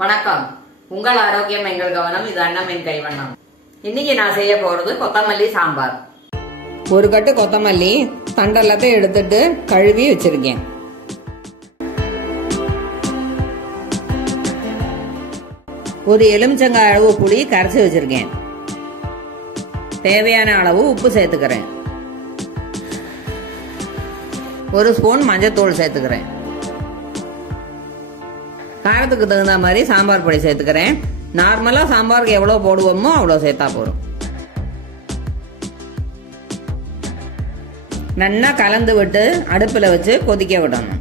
வணக்கம். உங்கள் ஆரோக்கியம் எங்கள் கவனம். இது அண்ணமின் கைவண்ணம். இன்னைக்கு நான் செய்ய போறது கொத்தமல்லி சாம்பார். ஒரு கட்டு கொத்தமல்லி தண்டெல்லாத்தையும் எடுத்துட்டு கழுவி வச்சிருக்கேன். ஒரு எலுமிச்சங்காய் அளவு புளி கரைச்சி வச்சிருக்கேன். தேவையான அளவு உப்பு சேர்த்துக்கிறேன். ஒரு ஸ்பூன் மஞ்சத்தூள் சேர்த்துக்கிறேன். காரத்துக்கு தகுந்த மாதிரி சாம்பார் பொடி சேர்த்துக்கிறேன். நார்மலா சாம்பாருக்கு எவ்வளவு போடுவோமோ அவ்வளவு சேர்த்தா போதும். நல்லா கலந்து விட்டு அடுப்புல வச்சு கொதிக்க விடணும்.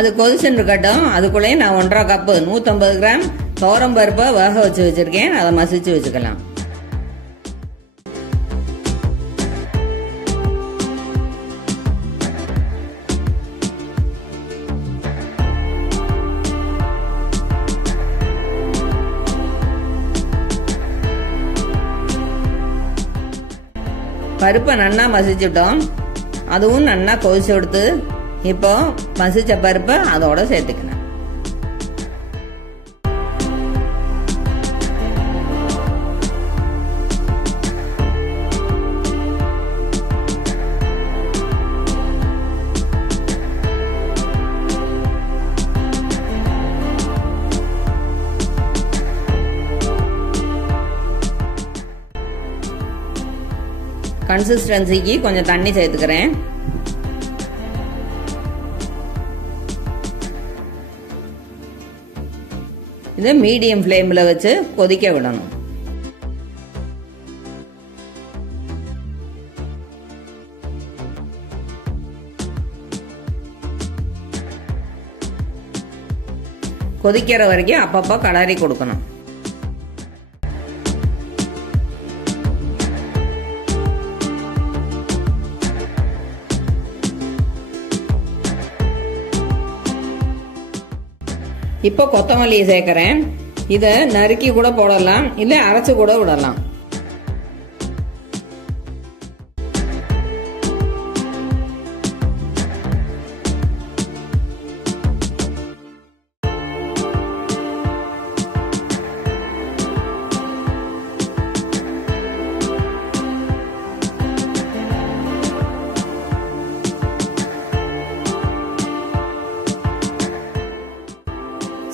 அது கொதிச்சுட்டு இருக்கட்டும். அதுக்குள்ளே நான் 1.5 கப்பு 150 கிராம் துவரம் பருப்பை வேக வச்சு வச்சிருக்கேன். அதை மசிச்சு வச்சுக்கலாம். பருப்பை நல்லா மசிச்சுட்டோம். அதுவும் நல்லா கொதிச்சு எடுத்து இப்போ மசிச்ச பருப்பை அதோட சேர்த்துக்கணும். கன்சிஸ்டன்சிக்கு கொஞ்சம் தண்ணி சேர்த்துக்கிறேன். இதை மீடியம் ஃப்ளேம்ல வச்சு கொதிக்க விடணும். கொதிக்கிற வரைக்கும் அப்பப்போ கலரி கொடுக்கணும். இப்போ கொத்தமல்லியை சேர்க்கிறேன். இதை நறுக்கி கூட போடலாம், இல்லை அரைச்சு கூட விடலாம்.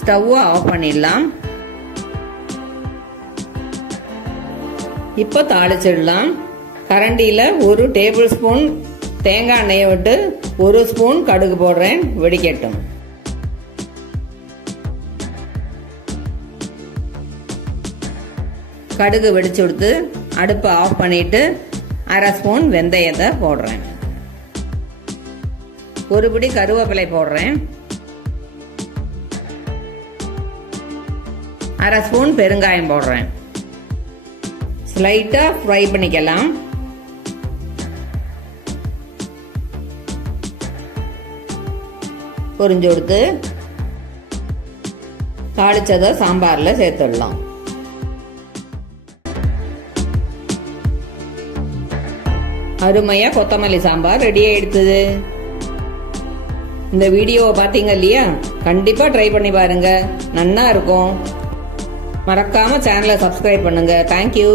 ஸ்டவ் ஆஃப் பண்ணிடலாம். இப்போ தாளிச்சிடலாம். கரண்டியில 1 டேபிள் ஸ்பூன் தேங்காய் எண்ணெயை விட்டு 1 ஸ்பூன் கடுகு போடுறேன். வெடிக்கட்டும். கடுகு வெடிச்சு கொடுத்து அடுப்பை ஆஃப் பண்ணிட்டு 1/2 ஸ்பூன் வெந்தயத்தை போடுறேன். ஒரு பிடி கருவேப்பிலை போடுறேன். 1/2 ஸ்பூன் பெருங்காயம் போடுறேன். ஸ்லைட்டா ஃப்ரை பண்ணிக்கலாம். பொரிஞ்சு கொடுத்து தாளிச்சதை சாம்பார்ல சேர்த்துடலாம். அருமையா கொத்தமல்லி சாம்பார் ரெடி ஆயிடுது. இந்த வீடியோவை பாத்தீங்க இல்லையா? கண்டிப்பா ட்ரை பண்ணி பாருங்க, நல்லா இருக்கும். மறக்காம சேனலை சப்ஸ்கிரைப் பண்ணுங்க. தேங்க்யூ.